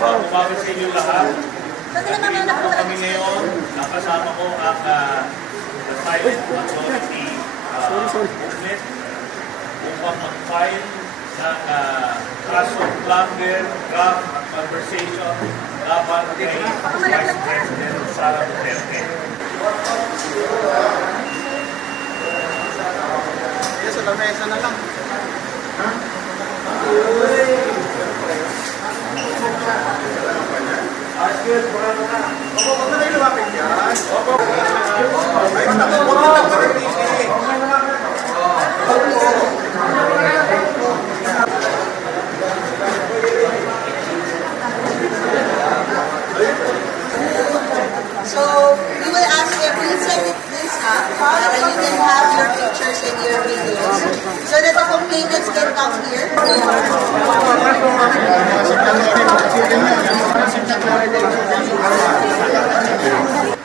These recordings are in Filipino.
Umaga sa inyo lahat. Kami ngayon, nakasama ko ang the Silent Majority movement upang mag-file ng kaso plunder, draft at conversation laban kay Vice President Sara Duterte. Sa lamesa na lang. So, we will ask you, please set this up para you can have your pictures and your videos so that the complainants can come here.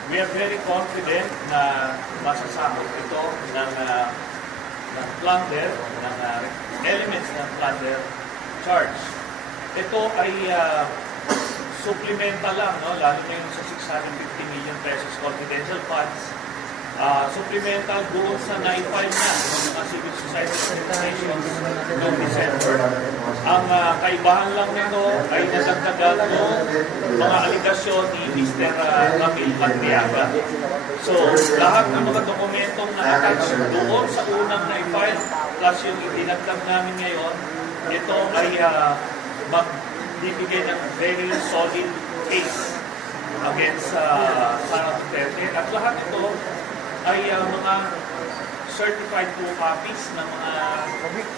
We are very confident na masasakot ito ng plunder, ng elements ng plunder charge. Ito ay supplemental lang, no? Lalo na yung sa 650 million pesos confidential funds. Supplemental doon sa na-file na ng mga civil society organizations noong December. Ang kaibahan lang nito ay nasagdagan ng mga aligasyon ni Mr. Ramil Pantiaga. So, lahat ng mga dokumentong na-attach doon sa unang na-file plus yung itinagdag namin ngayon, ito ay magbibigay ng very solid case against Sara Duterte. At lahat ito ay mga certified true copies ng mga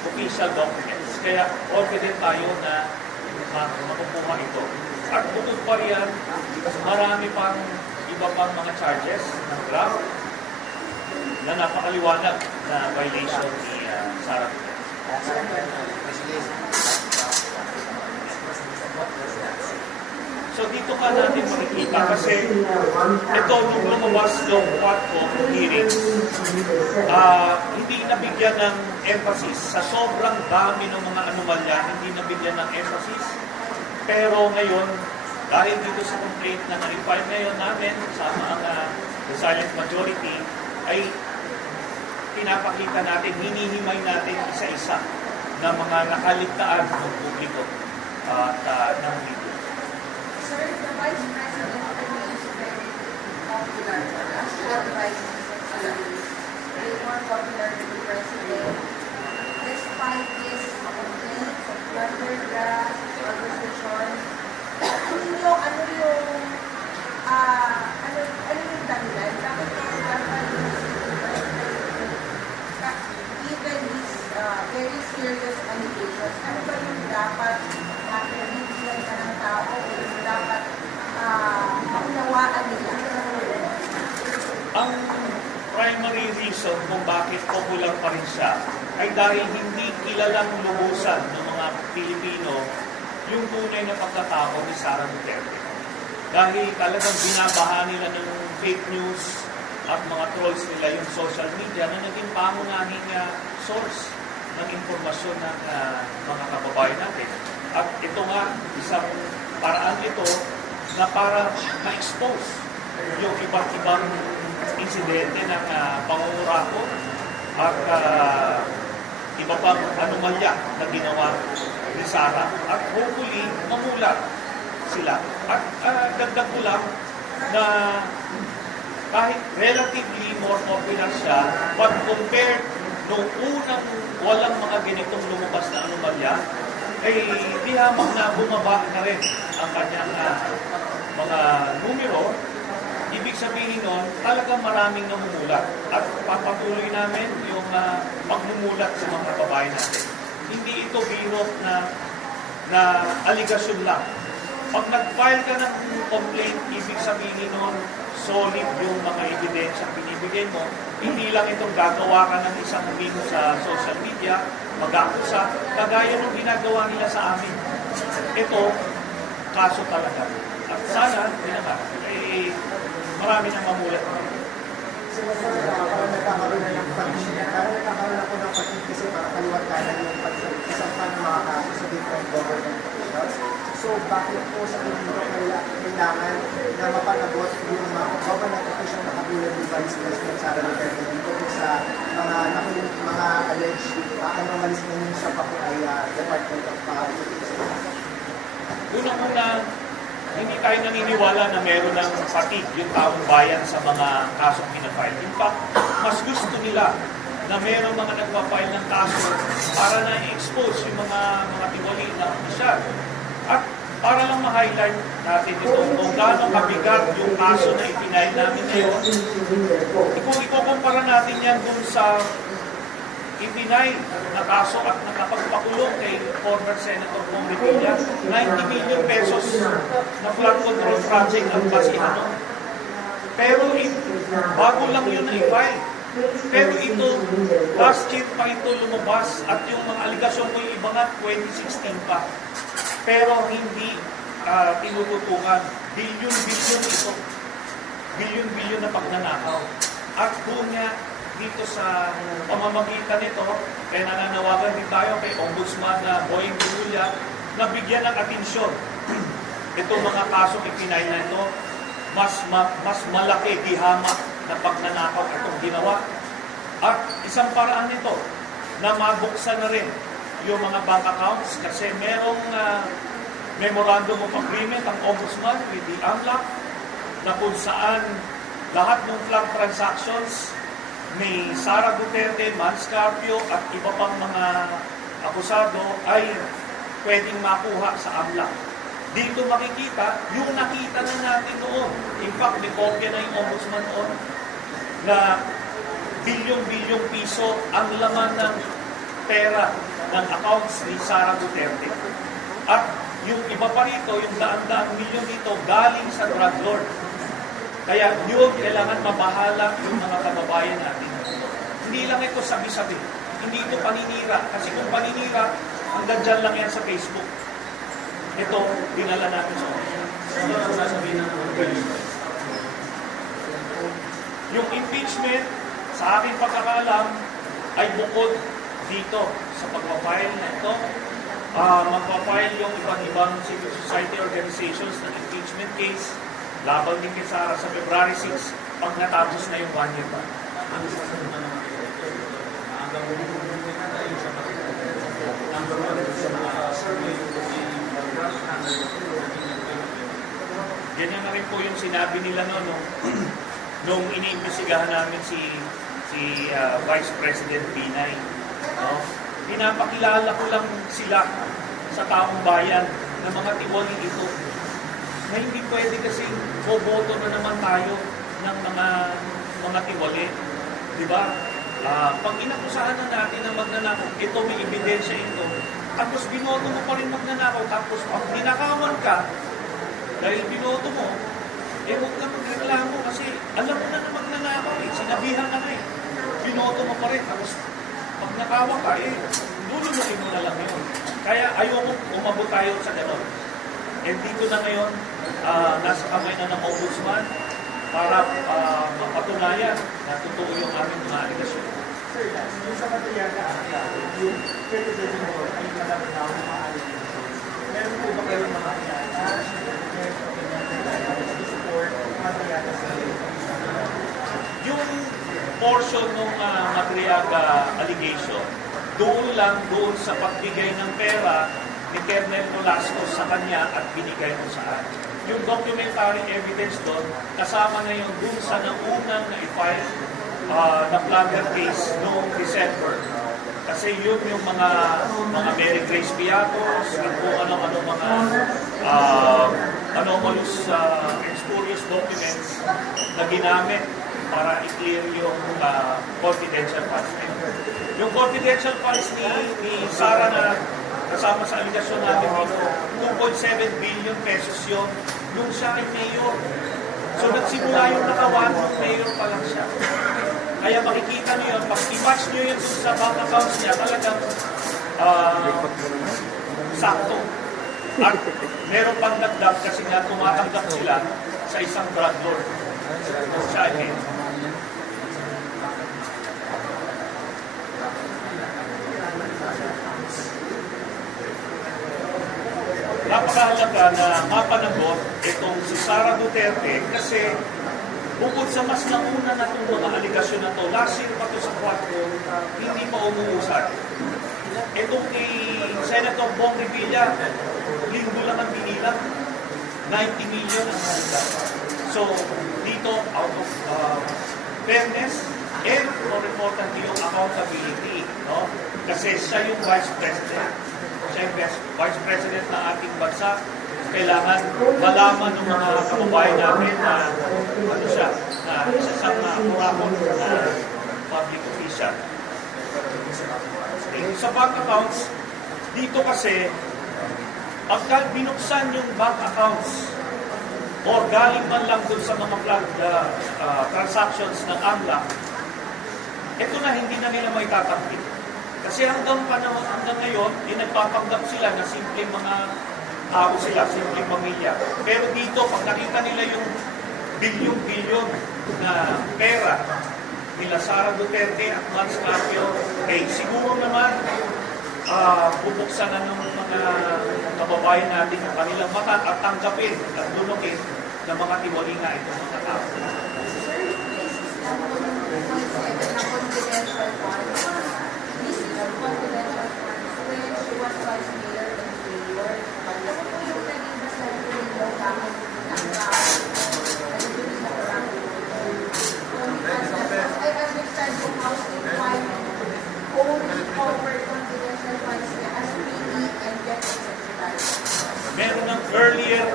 official documents. Kaya confident tayo na makukuha ito. At bukod pa riyan, marami pang iba pang mga charges ng draft na napakaliwanag na violation ni Sara Duterte. So dito ka natin makikita kasi ito nung lumabas yung Quadcom hearings, hindi nabigyan ng emphasis. Sa sobrang dami ng mga anomalya, hindi nabigyan ng emphasis. Pero ngayon, dahil dito sa complaint na na-refile ngayon namin, sama ang the silent majority, ay pinapakita natin, hinihimay natin isa-isa na mga nakaligtaan ng publiko at ng video. Sir, the Vice President remains very popular for us. Not the Vice President, very more popular than the President. Despite his complaints of plunder, grass, conversation, ano yung dahilan? Bakit even his very serious allegations, ano ba yung dapat nakikinig ka ng tao o yung dapat maunawaan nila? Ang primary reason kung bakit popular pa rin siya ay dahil hindi kilalang lubusan ng mga Pilipino yung tunay na pagkatao ni Sara Duterte. Dahil talagang binabaha nila ng fake news at mga trolls nila yung social media na naging pangunahing source ng impormasyon ng mga kababayan natin. At ito nga, isang paraan ito na para ma-expose yung iba't ibang insidente ng pangungurakot at iba pang anomalya na ginawa ni Sara. At hopefully, mamulat sila. At dagdag ko lang na kahit relatively more popular siya, but compared nung unang walang mga ganitong lumabas na anomalya, ay di hamang na bumaba na rin ang kanyang mga numero. Ibig sabihin nun, talagang maraming namumulat. At papatuloy namin yung pagmumulat sa mga kababayan natin. Hindi ito biro na aligasyon lang. Pag nag-file ka ng complaint, ibig sabihin nun, solid yung mga ebidensya binibigay mo. Hindi lang itong gagawa ka ng isang video sa social media, mag-akusa, kagaya ng ginagawa nila sa amin. Ito, kaso talaga. At sana, marami nang mamulat. Nagkakaroon na ng pag-isip. Nagkakaroon ako ng pag-isip para kaliwat ka na yung pag-isip ng mga kaso sa different government officials. So, bakit po sa tingin ko kailangan na mapanagot yung mga government official na katulad ni Vice President Sara Duterte dito po sa mga alleged anomalies na yun sa Department of Justice? Unang-una, hindi tayo naniniwala na meron ng fatigue yung taong bayan sa mga kasong pinafile. In fact, mas gusto nila na meron mga nagpa-file ng kaso para na i-expose yung mga tiwali na opisyal. At para lang ma-highlight natin ito kung gaano kabigat yung kaso na ipinail namin ngayon, kung ikukumpara natin yan dun sa ipinail na kaso at nakapagpakulong kay former Senator Pong Revilla, 90 million pesos na flood control project ang basihan nun. Pero bago lang yun na i-file. Pero ito, last year pa ito lumabas at yung mga aligasyon ko yung iba nga 2016 pa. Pero hindi tinututukan. Bilyon-bilyon ito. Bilyon-bilyon na pagnanakaw. At doon nga, dito sa pamamagitan nito, kaya nananawagan din tayo kay Ombudsman na Boying Duluya na bigyan ng atensyon. Itong mga kasong ipinail na ito, mas malaki, dihamak na pagnanakaw itong ginawa. At isang paraan nito na mabuksan na rin yung mga bank accounts kasi merong memorandum of agreement ang Ombudsman with the AMLAC na kung saan lahat ng flood transactions ni Sara Duterte, Manscarpio at iba pang mga akusado ay pwedeng makuha sa AMLAC. Dito makikita yung nakita na natin noon. In fact, may kopya na yung Ombudsman noon na bilyong-bilyong piso ang laman ng pera ng accounts ni Sara Duterte. At yung iba pa rito, yung daan-daang milyon dito, galing sa drug lord. Kaya yun, kailangan mabahala yung mga kababayan natin. Hindi lang ito sabi-sabi. Hindi ito paninira. Kasi kung paninira, hanggang dyan lang yan sa Facebook. Ito, dinala natin sa yung impeachment, sa aking pagkakaalam, ay bukod dito sa pagpapile na ito. Magpapile yung ibang civil society organizations ng impeachment case laban din kay Sara sa February 6 pag natapos na yung 1 year ba. Ganyan na rin po yung sinabi nila nung iniimbestigahan namin si Vice President Binay. No? Pinapakilala ko lang sila sa taong bayan ng mga tiwali ito na hindi pwede kasi boboto na naman tayo ng mga tiwali. Di ba? Pag inakusahan na natin ng magnanakaw, ito may ebidensya ito, tapos binoto mo pa rin magnanakaw, tapos pag ninakawan ka, dahil binoto mo, huwag ka magreklamo kasi alam mo na magnanakaw sinabihan ka na binoto mo pa rin, tapos pag nakawa ka, lululukin mo na lang yun. Kaya ayoko umabot tayo sa gano'n. Dito na ngayon, nasa kamay na ng Ombudsman para mapatunayan na totoo yung aming mga aligasyon. Sir, yung sa material na yung criticism mo ay malapit na mga aligasyon. Meron po ba kayong mga support material sa yung portion ng Madriaga allegation, doon sa pagbigay ng pera ni Colonel Nolasco sa kanya at binigay mo saan. Yung documentary evidence doon, kasama na yung doon sa naunang na-file na plunder case noong December. Kasi yun yung mga Mary Grace Piatos at kung ano-ano mga anomalous spurious documents na ginamit para i-clear yung confidential funds. Yung confidential funds ni Sara na kasama sa aligasyon natin dito, 2.7 billion pesos yun nung siya ay mayor. So nagsimula yung nakawan ng mayor pa lang siya. Kaya makikita niyo yun, pag i-match niyo yun sa bank accounts niya, talagang sakto. At meron pang dagdag kasi nga tumatanggap sila sa isang drug lord. Siya ay mayor. napakahalaga na mapanagot itong si Sara Duterte kasi bukod sa mas nauna na itong mga aligasyon na to, last year pa to sa kwarto, hindi pa umuusad. Itong kay Senator Bong Revilla, linggo lang ang binilang, 90 million ang halaga. So, dito, out of fairness, and more importantly, yung accountability. No? Kasi siya yung Vice President. Siya yung Vice President ng ating bansa. Kailangan malaman ng mga kababayan natin na ano siya, na isa siyang kurakot na public official. Sa bank accounts, dito kasi, pagka binuksan yung bank accounts, or galing man lang dun sa mga transactions ng AMLAC, ito na hindi na nila may tatanggit. Kasi hanggang ngayon, nagpapanggap sila na simpleng mga tao sila, simpleng pamilya. Pero dito, pag nakita nila yung bilyon-bilyon na pera nila Sara Duterte at Max Carpio, siguro naman bubuksan na ng mga kababayan natin ang kanilang mata at tanggapin at lunukin ng mga tiwalinga itong mga tao. Sir, this is na 1.7 na confidential funds. This is confidential funds when she was vice mayor and mayor. Ano po yung naging basahan ko ninyo bakit I understand kung how they find only cover confidential funds niya as PE and get secretary. Meron ng earlier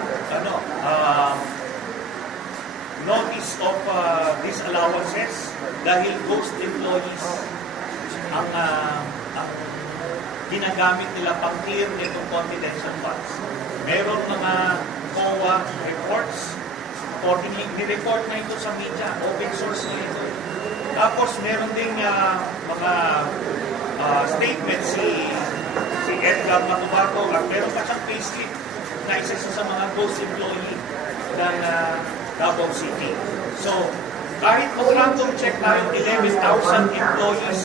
notice of disallowances dahil ghost employees ang ginagamit nila pang-clear nitong confidential funds. Meron mga COA reports, accordingly, ni-report na ito sa media, open source na ito. Tapos meron ding mga statements si Edgar Matubato at meron pa siyang payslip na isa sa mga ghost employee ng Davao City. So, kahit mag-random check tayo 11,000 employees